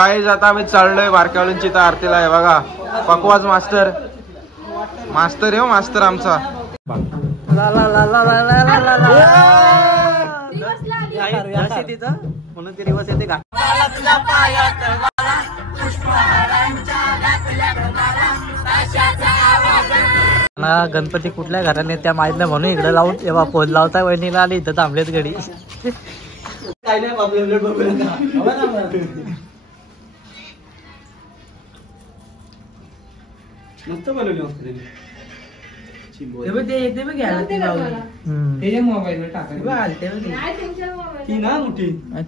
Guys आता आम्ही चाललोय बारक्यावाल्यांची तर आरतीला आहे बघा. पकवाज मास्तर मास्तर आहे मास्तर आमचा. म्हणून ते दिवस येते का गणपती कुठल्या घराने त्या माहित नाही म्हणून इकडे लावून तेव्हा फोन लावता वहिनीला आणि इथं थांबलेत घडी. काय नाही मस्त बनवली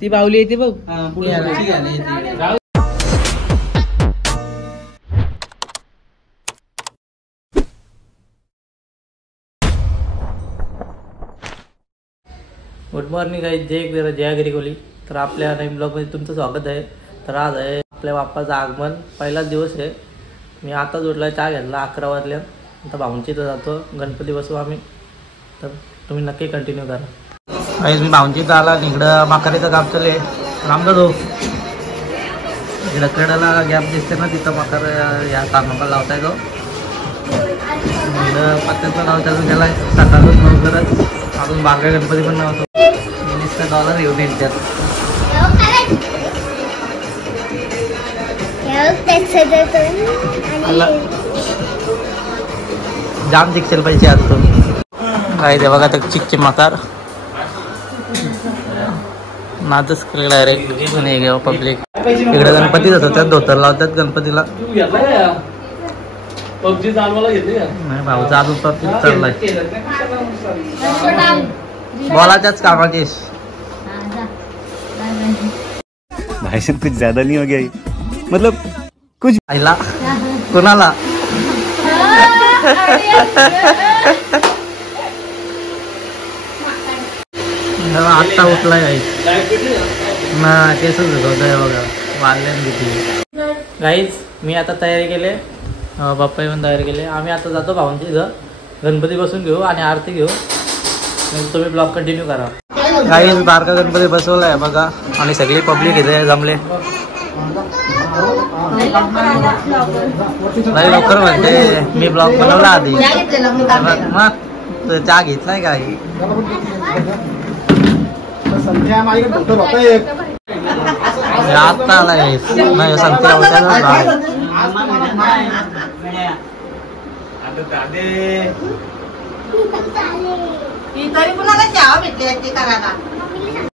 ती बावली येते बघ. गुड मॉर्निंग गाईज, जय घरी. तर आपल्या नवीन ब्लॉगमध्ये तुमचं स्वागत आहे. तर आज आहे आपल्या बाप्पाचं आगमन, पहिलाच दिवस आहे. मी आता जोडला चहा घेतला 11 वाजल्या. आता भाऊंची तर जातो, गणपती बसू आम्ही. तर तुम्ही नक्की कंटिन्यू करा. गाईज मी भाऊंचीचा आला, इकडं माकारीचं काम चालू आहे. रामदादो इकडं कडेला गॅप दिसते ना, तिथं माकार या कामाला लावताय तो. इकडं पत्त्याचं नाव चालू केला आहे सकाळच लवकरच. अजून बारक्या गणपती पण नव्हतो. $1 येऊन येईल त्यात. जाम दिक्षेल पाहिजे आज तो. काय ते बघा तर चिकचे माकार नाचच केलं डायरेक्ट. आणि पब्लिक इकडे गणपती जातात, त्यात धोतर लावतात गणपतीला. नाही भाऊचा अजून पब्लिक चाललाय. बोलाच्याच कामाची भाई साहब कुछ ज्यादा नहीं हो गया मतलब कुछ आईला कोणाला आत्ता उठलाय ना केसच होतंय बघा वाढल्यान किती. गाईज मी आता तयारी केले, बाप्पा येऊन तयारी केले. आम्ही आता जातो भाऊंच्या इथं, गणपती बसून घेऊ आणि आरती घेऊ. तुम्ही ब्लॉग कंटिन्यू करा. गाईज बारका गणपती बसवलाय बघा आणि सगळी पब्लिक इथे जमले. नाही लवकर म्हणते मी ब्लॉग बनवला आधी चहा घेतलाय काही आत्ता आलाय. नाही संत्रा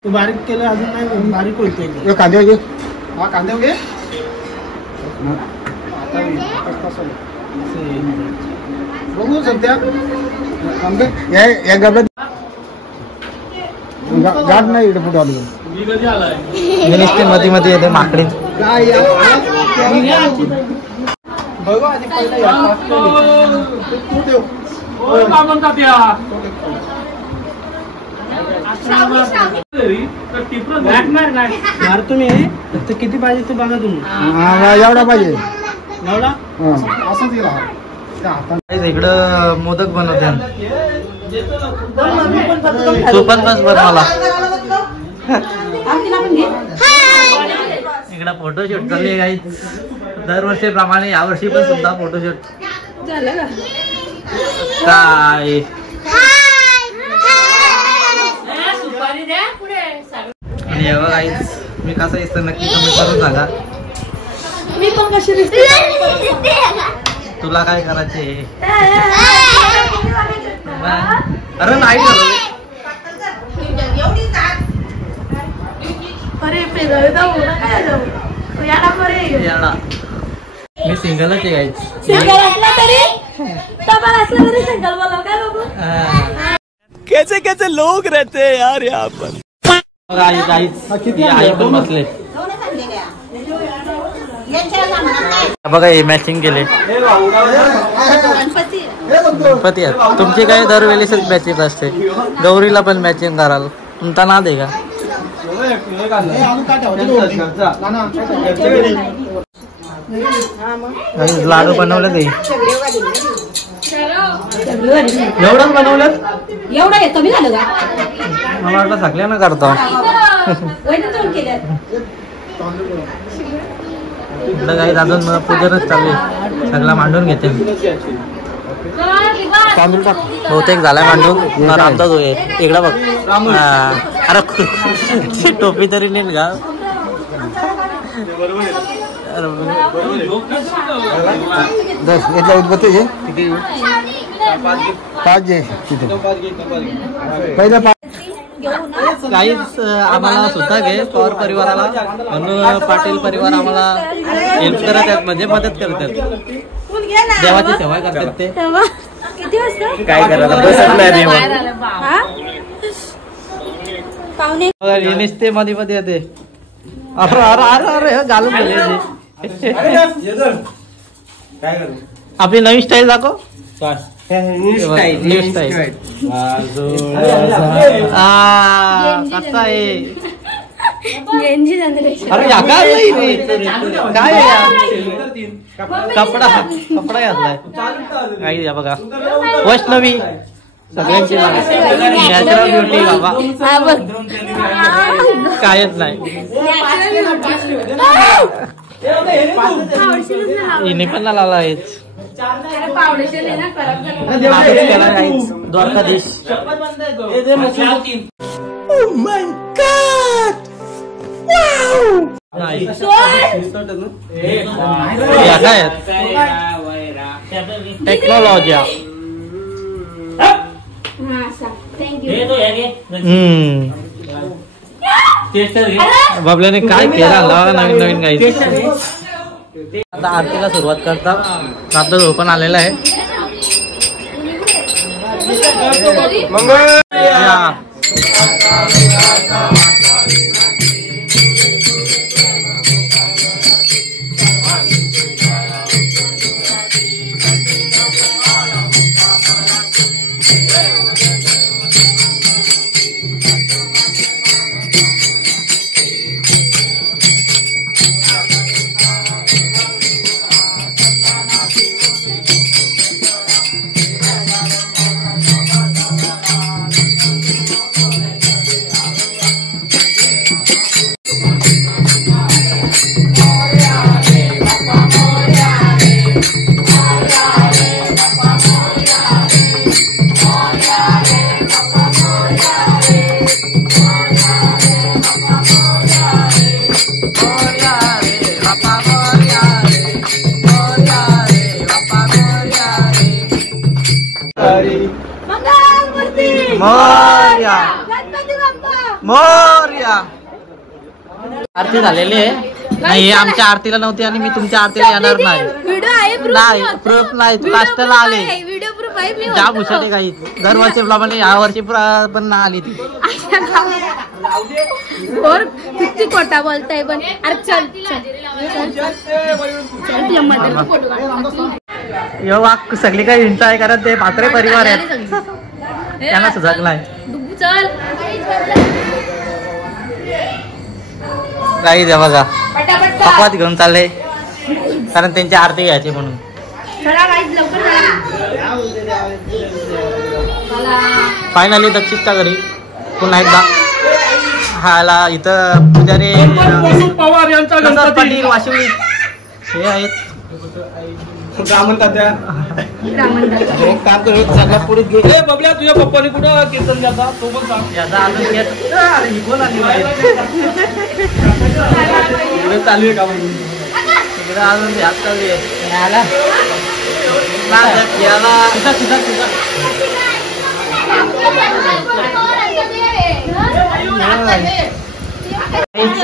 तू बारीक केलं अजून नाही बारीक होईल. कांदे घे, हा कांदे घे. बघू सध्या या गडबड गाठ नाही इकडे पुढे आली. मध्ये मध्ये येते माकडी. बघू आधी पहिला मार तुम्ही तर किती पाहिजे ते बघा तुम्ही. एवढा पाहिजे एवढा असंच. इकडं मोदक बनवते सोपन बस बनवाला. इकडं फोटोशूट चालू आहे काही दरवर्षीप्रमाणे यावर्षी पण सुद्धा फोटोशूट काय. आणि बघा गाईज मी कसं दिसतं नक्की कमेंट करून सांगा. मी पण कशी दिसते तुला काय करायचे. अरे नाही मी सिंगलच आहे गाईज. कैसे कैसे लोग रहते हैं यार यहाँ पर. आई पण बसले बघा हे मॅचिंग केले. गणपती आहेत तुमची काय दरवेळेस मॅचिंग असते. गौरीला पण मॅचिंग कराल तुमचा नाद आहे का. लाडू बनवलं ते एवढंच बनवलं. एवढं येतं मी झालं का मला वाटलं सगळ्यांना करतो. इकडं काही अजून पूजनच चालू आहे, सगळा मांडून घेते. बहुतेक झालाय मांडून. रामचा जो आहे इकडं बघ. अरे टोपी तरी नीट घाल. काहीच आम्हाला सुद्धा घे पवार परिवाराला म्हणून पाटील परिवार आम्हाला हेल्प करत आहेत, म्हणजे मदत करत आहेत, देवाची सेवा करतात ते. काय करायला बसत नाही नुसते मध्ये मध्ये येते. अरे अरे अरे अरे घालून गेले. आपली नवीन स्टाईल दाखव. न्यू स्टाईल कसा आहे. अरे काय कपडा कपडा घातलाय काही द्या बघा. वैष्णवी सगळ्यांची नॅचरल ब्युटी बाबा, कायच नाही. हिने पण लावला आहेच. द्वारकाधीश काय टेक्नॉलॉजी. बाबल्याने काय केला नवीन नवीन काही. आता आरतीला सुरुवात करतात. आपलं झोपण आलेलं आहे. आरती झालेली आहे. नाही आमच्या आरतीला नव्हती आणि मी तुमच्या आरतीला येणार नाही. नाही प्रूफ नाही. तू कास्टला आले ज्या भूषणे काही दरवर्षी प्रमाणे या वर्षी पण ना आली ती. किती खोटा बोलताय पण. अरे चल सगळी काही हिंसा आहे कारण ते पात्रे परिवार आहेत त्यांना सुधाक नाही. काही द्या बघा पकवात घेऊन चालले कारण त्यांची आरती घ्यायची म्हणून. फायनली दक्षिणच्या घरी पुन्हा एकदा हाला इथं पुजारी पवार यांचा पाटील वाशिवली हे आहेत. बबल्या तुझ्या पप्पानी कुठं कीर्तन करता तो पण सांग. चालू आहे का अजून ध्यान चालू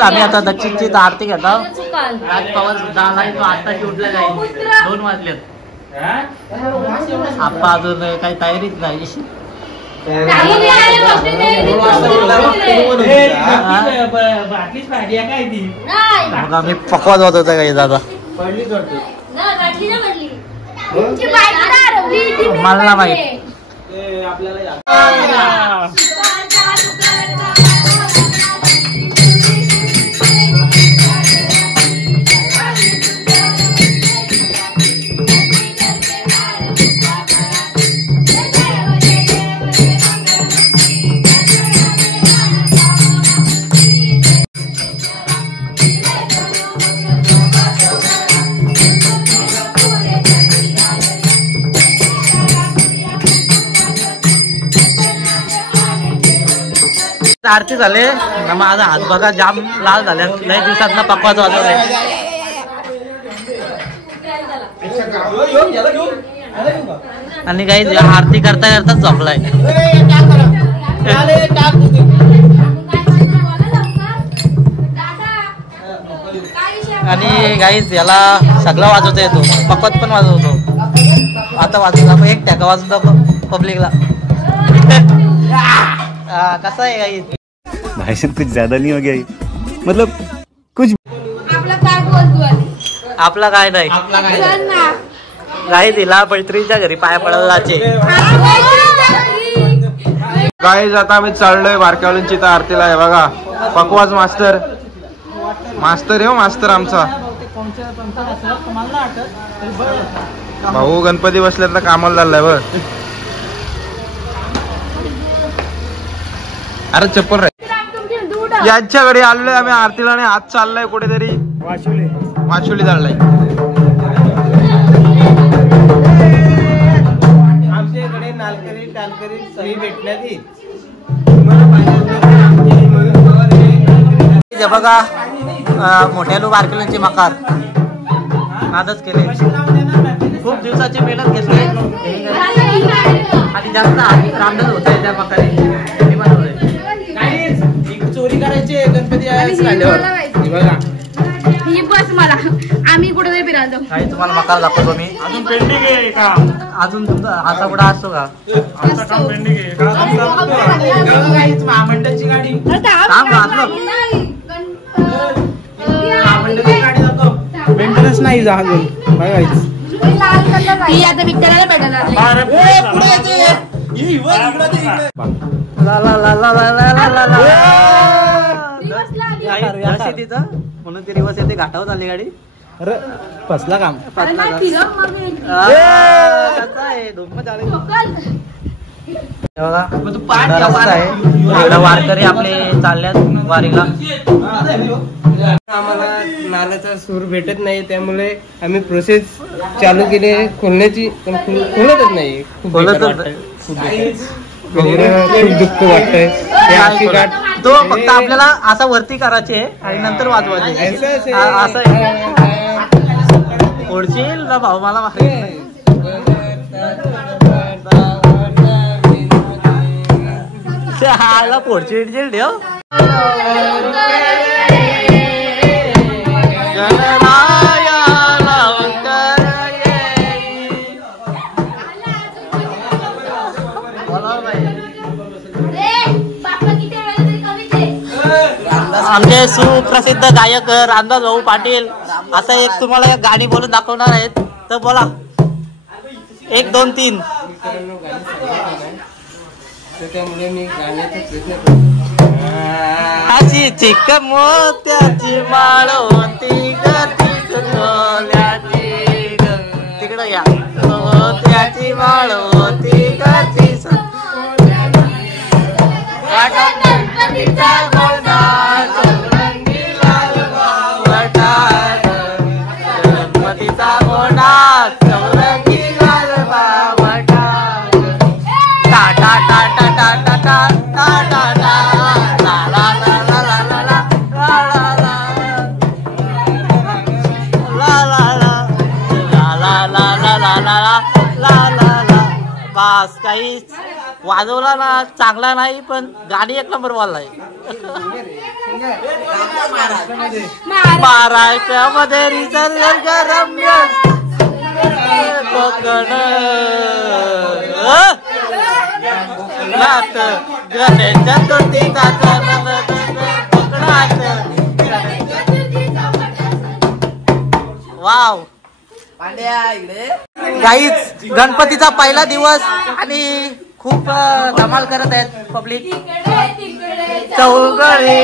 आम्ही आता दक्षिणची आरती घेतो. राज पवार सुद्धा आला. तो आत्ताशी उठला जाईल. 2 वाजलेत. आप्पा अजून काही तयारीच नाही. मग आम्ही पकवात होत होता काही दादा मला ना माहित. आरती झाले ना, माझा हात बघा जाम लाल झाल्या, लय दिवसात ना पकवाच वाजवले. आणि काही आरती करता करताच झोपलाय. आणि गाईज याला सगळं वाजवता येतो, पकवात पण वाजवतो. आता वाजवतो एक टॅका वाजवून दाखव पब्लिकला. कसा आहे गाईज? भाई साहब कुछ ज्यादा नहीं हो गया ये? मतलब कुछ आपला काय बोलतोय? आपला काय नाही. चल ना. गाईज हिला मैत्रीच्या घरी पाया पडायला जायचे. गाईज आता आम्ही चाललोय बारकावलींची तर आरतीला आहे बघा. पकवाज मास्तर आहे हो, मास्तर आमचा भाऊ. गणपती बसल्या तर कामाला चाललाय बघ. अरे चप्पल रे. यांच्याकडे आलोय आम्ही आरतीला आणि आज चाललाय कुठेतरी वाशुली चाललाय. आमच्याकडे नालकरी टालकरी सही भेटण्यात येईल. बघा मोठ्या बारकेल्यांची मकार आजच केले. खूप दिवसाची मेहनत घेतली आणि जास्त रामदास होत आहे त्या मकाने. चोरी करायची गणपती बघा. ही बस मला आम्ही कुठेतरी फिरायला जाऊ. काही तुम्हाला मकार दाखवतो मी. अजून पेंडिंग आहे का? अजून तुमचा हाता पुढे असतो का? आमचं काम पेंडिंग आहे. महामंडळची गाडी मेंटेनन्स नाही अजून बघायचं. ही आता विठ्ठलाला भेटायला लागली. म्हणून ती रिवर्स येते. घाटावर आली गाडी. अरे फसला काम. वारकरी आपले चालल्यात वारीला. आम्हाला नाल्याचा सूर भेटत नाही, त्यामुळे आम्ही प्रोसेस चालू केली खोलण्याची, पण खोलतच नाही. खूप दुःख वाटतंय. तो फक्त आपल्याला असा वरती करायचे आणि नंतर वाजवायचे. असं ओढशील ना भाऊ मला. हाला पोडची ठेव. आमचे सुप्रसिद्ध गायक रामदास भाऊ पाटील आता एक तुम्हाला गाणी बोलून दाखवणार आहेत. तर बोला 1 2 3. त्यामुळे मी गाण्याचा प्रयत्न करतो. अशी चिक मोत्याची माळ होती तिकडं या. मोत्याची माळ होती बास. काहीच वाजवला ना चांगला नाही, पण गाडी 1 नंबर बोललाय. महाराष्ट्रामध्ये निसर्गरम्य कोकण गणेश चतुर्थीचा कोकणात. वाव. काहीच गणपतीचा पहिला दिवस आणि खूप धमाल करत आहेत पब्लिक. चौगडी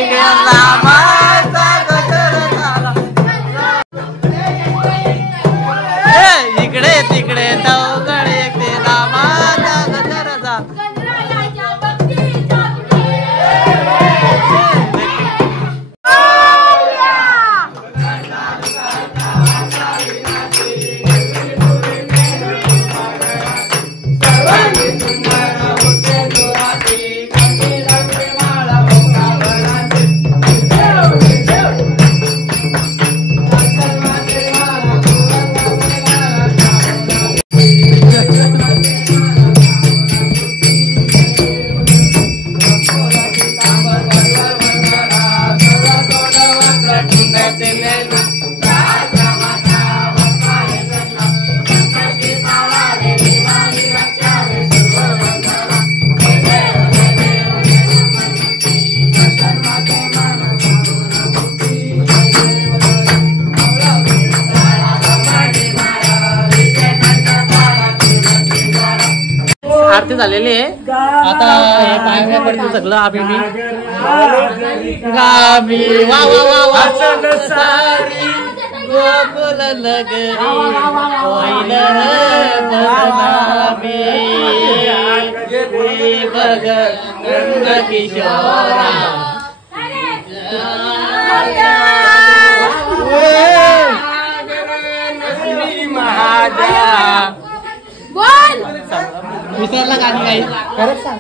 इकडे तिकडे चौगडे नामाचा गजर. आरती झालेली आहे. आता हे पाया पडते सगळं आम्ही गावी वा वा वा वा सारी गोकुल नगरी होईल बदनामी बघ किशोरा बोल विसरला गाणी काही खरंच सांग.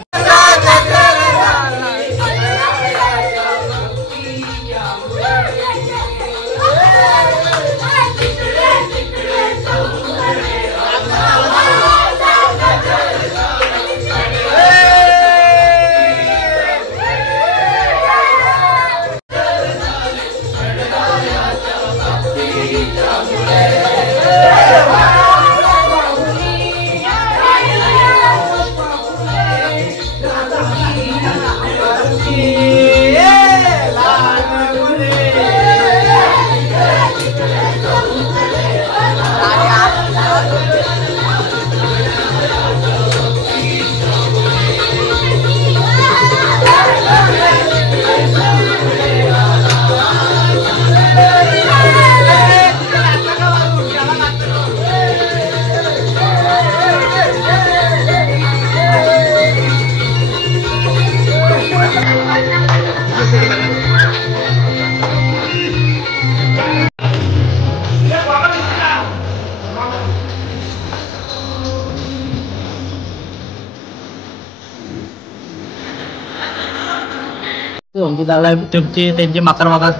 त्यांची माकर माकर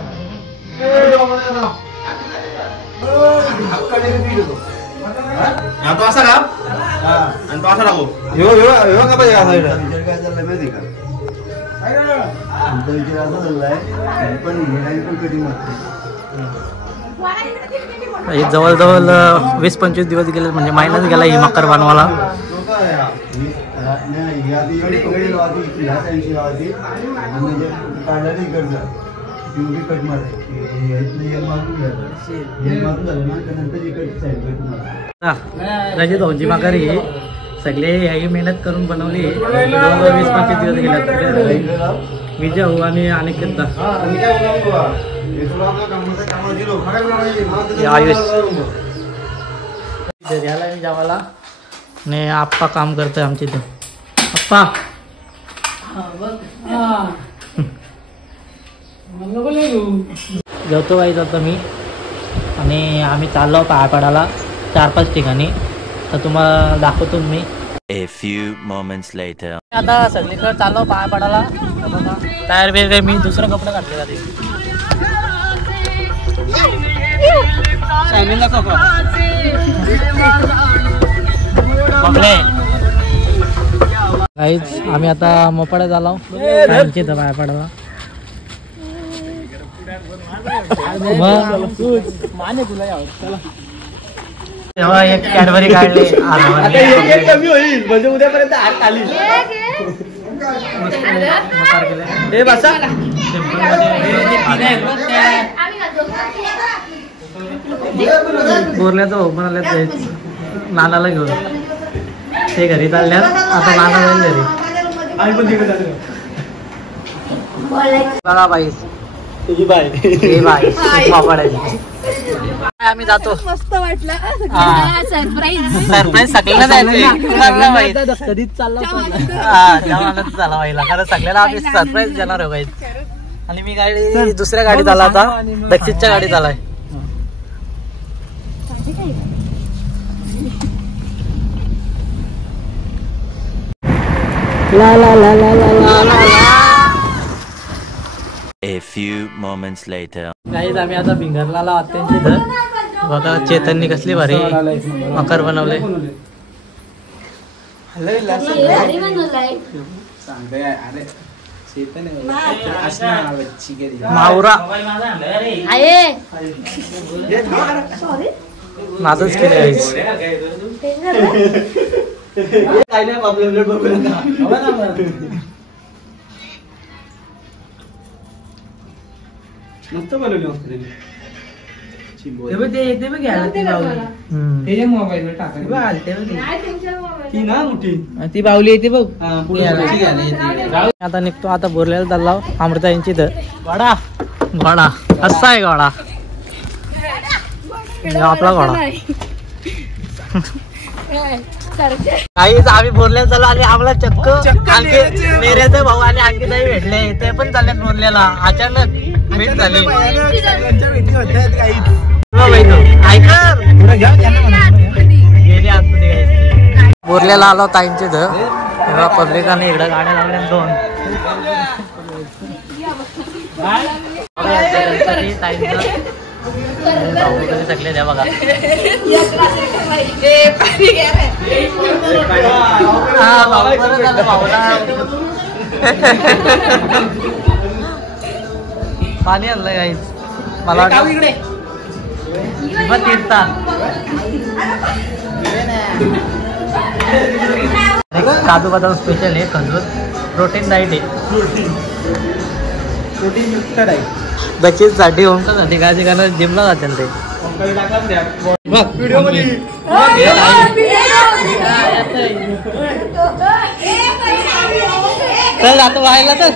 तो असा का आणि तो असा टाकू का पाहिजे जवळजवळ 20-25 दिवस गेले म्हणजे महिनाच गेला ही मकर बनवायला. रजत भाऊंची माघार ही सगळे ही मेहनत करून बनवली. 20-25 दिवस गेल्या. विजय हो आणि अनिकेत आयुष याला मी जावाला ने आप्पा काम करतोय आमच्या इथे. आप्पा जातो बाई जातो मी आणि आम्ही चाललो पाया पडायला 4-5 ठिकाणी. तर तुम्हाला दाखवतो मी. A few moments later. आता सगळीकडे चाललो पाया पडायला. तयार वेगळे मी दुसरं कपडे घातले जाते. आम्ही आता मोपाड्यात आलो पाया पडायला. तेव्हा एक कॅडबरी काढली कमी होईल म्हणजे उद्यापर्यंत हात खाली बोरल्याचं भाऊ म्हणाले नानाला घेऊन ते घरी चालल्यात. आता नाना जाईल घरी. बघा बाई तुझी बाई आम्ही जातो. मस्त वाटलं सरप्राईज सगळ्यांना जायचं कधीच चालला झाला व्हायला कारण सगळ्याला आम्ही सरप्राईज देणार आहे. आणि मी गाडी दुसऱ्या गाडीत आला आता दक्षिणच्या गाडीत आलाय. ला ला ला ला ला ला ला. A few moments later. Guys आम्ही आता भिंगरला आलो आत्यांच्या इथं. बघा चेतननी कसली भारी मकर बनवले. मावरा नाचच केले गाईज. मस्त बनवली मस्त. त्याच्या मोबाईलवर टाकायचं ती बावली येते बघ. आता निघतो, आता बोरल्याला चालला अमृता यांची तर घोडा घोडा कसा आहे घोडा? आपला घोडा. काहीच आम्ही बोरल्याला चाललो आणि आम्हाला चक्क आणखी नेऱ्याचे भाऊ आणि आणखी नाही भेटले, ते पण चालले बोरल्याला. अचानक भेट झाली. बोरल्याला आलो ताईंचे तर तेव्हा पब्लिकाने इकडं गाड्या लावल्या 2. सगळे द्या बघा. पाणी आणलंय काहीच मला वाटतं तीर्था. काजू बदाम स्पेशल आहे, खजूर प्रोटीन डाईट आहे. प्रोटीन युक्त डाईट बचीसाठी होमसाठी काय कारण जिमला जाते ते. चल जातो व्हायला तर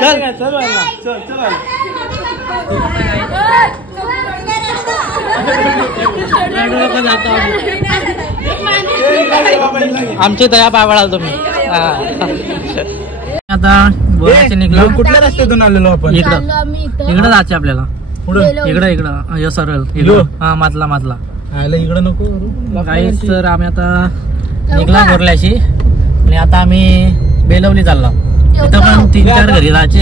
चल आमची दया पाय तुम्ही. आता बोलायचे निघलो. कुठल्या रस्त्यातून आलेलो आपण? इकडं जायचं आपल्याला. इकडं सरळ हा मातला इकडं नको काहीच. तर आम्ही आता निघला बोरल्याशी आणि आता आम्ही बेलवली चाललो. तिथं पण 3-4 घरी जायचे,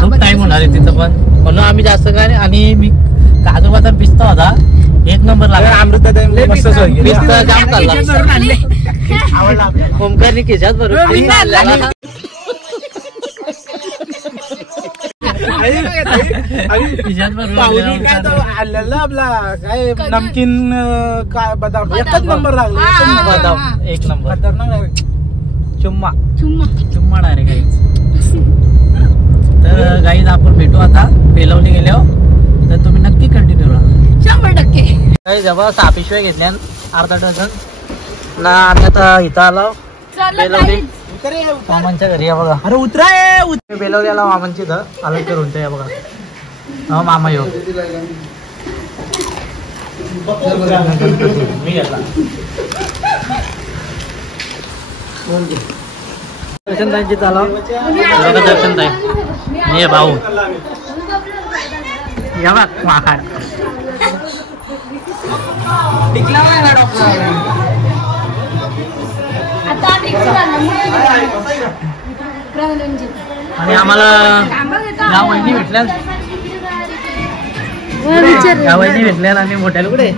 खूप टाइम होणार आहे तिथं पण, म्हणून आम्ही जास्त काय. आणि मी काजू बदाम पिस्ता होता, 1 नंबर लागला. अमृता पिस्ता जाम चालला. ओमकारने खिशात भरून आपला काय नमकीन काय बदाम एकच नंबर लागला. बदाम 1 नंबर. चुम्मा डायरेक्ट गाईज. तर गाईज आपण भेटू आता बेलवली गेल्यावर, तर तुम्ही नक्की कंटिन्यू राहा 100%. काही जेव्हा 6 पिशव्या घेतल्या, अर्धा डझन ना. आम्ही आता इथं आलो बेलवली मामांच्या घरी. बघा अरे उतरा बेलवली आला मामांची इथं आलं करून ते बघा. हो मामा येऊ मी घेतला. दर्शन ताईंची चालव दर्शन ताई ये भाऊ या बघ माखाड. आणि आम्हाला या वहिनी भेटल्या आणि मोठ्याला कुठे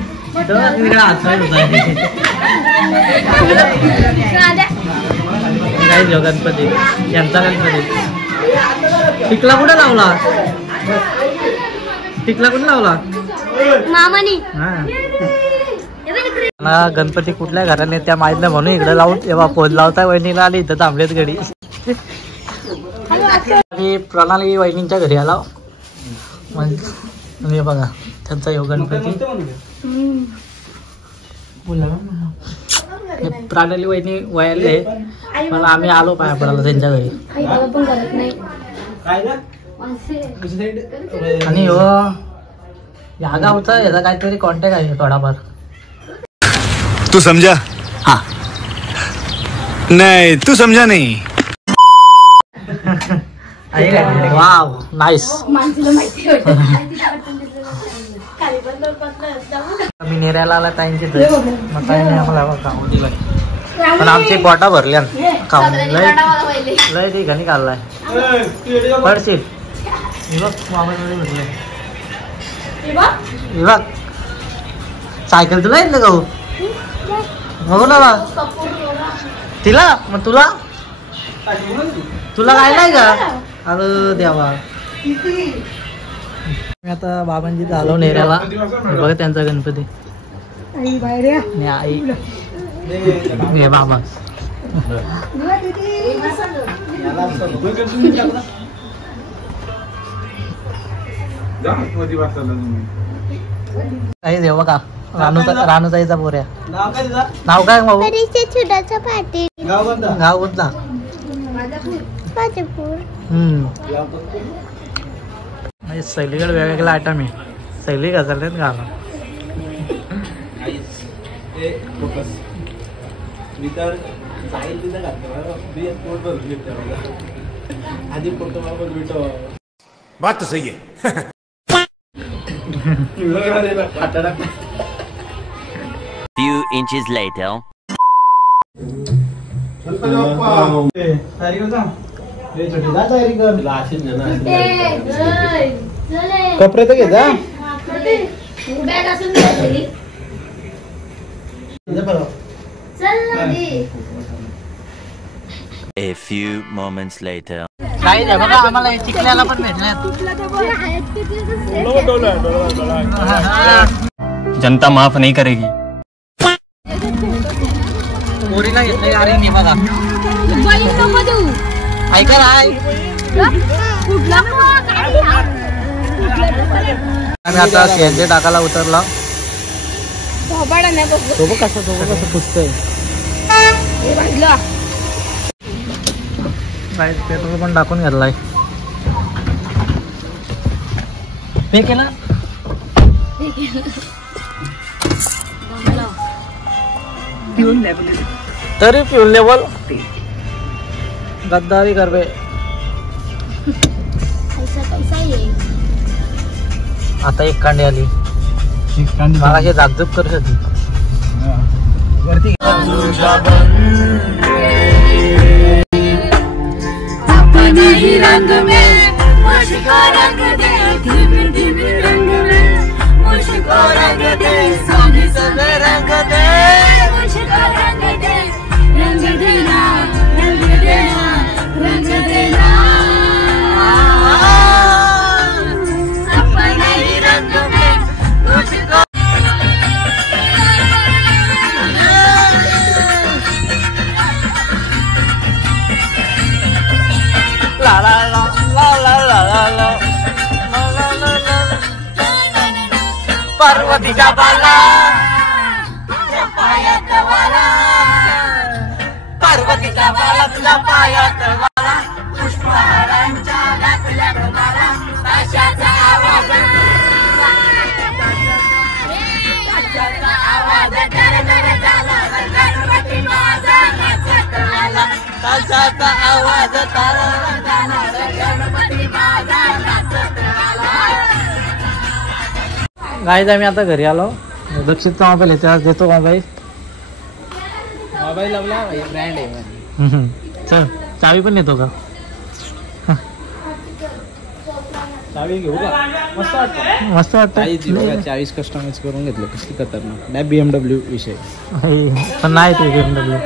काय गणपती यांचा गणपती. टिकला कुठे लावला? मामानी हा गणपती कुठल्या घराने त्या माहित नाही म्हणून इकडे लावून तेव्हा फोन लावता वहिनीला आणि इथं थांबलेत घडी. आणि प्रणाली वहिनींच्या घरी आला म्हणजे बघा त्यांचा योग गणपती. प्रणाली वहिनी वयाले पण आम्ही आलो पाया पडायला त्यांच्या घरी. आणि हो या गावचा याचा काहीतरी कॉन्टॅक्ट आहे थोडाफार. तू समझा? हाँ. नहीं तू समझा नहीं. Wow nice. मी नेऱ्याला आला ताईंची मग ताईने आम्हाला खाऊन दिलं, पण आमची पोटा भरल्या खाऊन. लय ठिकाणी खाल्लाय पडशील. बघ सायकल तुला येत ना गाऊ बघू ना तिला. मग तुला काय नाही का? अरे देवा. मी आता बाबांची झालो नेऱ्याला. बघा त्यांचा गणपती आई बाबा. काही देव बघा रानूचाईचा पोऱ्या. नाव काय भाऊ? छोटाचा पाटील. गाव कोणता? सैलीकडे वेगवेगळ्या आयटम आहे. सैली घालत घाला. बात तो सही है. Few inches later. कपडे तर घे जा. A few moments later. काही नाही बघा आम्हाला चिखल्याला पण भेटल्यात. जनता माफ नहीं करेगी. पोरीला घेतलं अरे नाही बघा. ऐका आम्ही आता सीएनजी टाकायला उतरला. सोबत कसं पुसतोय. पेट्रोल पण टाकून घेतलाय. पे केला तरी फ्यूल लेवल गद्दारी करवे. आता एक कांडी आली. मला हे जागजूग करत होती. रंग में मुझको रंग दे, धीमे धीमे रंग में मुझको रंग दे, सोने सोने रंग दे, मुझको रंग दे, रंग देना, रंग देना, रंग देना, अपने ही रंग में मुझको. La la la la la la la la la la la. पार्वतीचा बाला पायात वाला, पार्वतीचा बाला तुझ्या पायात वाला, पुष्पहारांच्या घातल्या तुम्हाला ताशाचा आवाज, ताशाचा आवाज गरगर झाला, गणपती माझा नाचत आला, ताशाचा आवाज तारा गणपती माझा नाचत आला. गाईज आम्ही आता घरी आलो. दक्षिणचा मोबाईल देतो मोबाईल. मोबाईल आपला ब्रँड आहे. चल चावी पण येतो का? चावी घेऊ का? मस्त वाटतं. मस्त वाटतं. 40 कस्टमाइज करून घेतलं. कसली खतरनाक. नाही BMW विषय पण नाही ते BMW.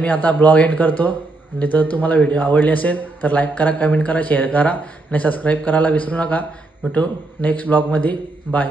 मी आता ब्लॉग एंड करतो. आणि जर तुम्हाला व्हिडिओ आवडली असेल तर लाईक करा, कमेंट करा, शेअर करा आणि सबस्क्राईब करायला विसरू नका. भेटू नेक्स्ट ब्लॉगमध्ये. बाय.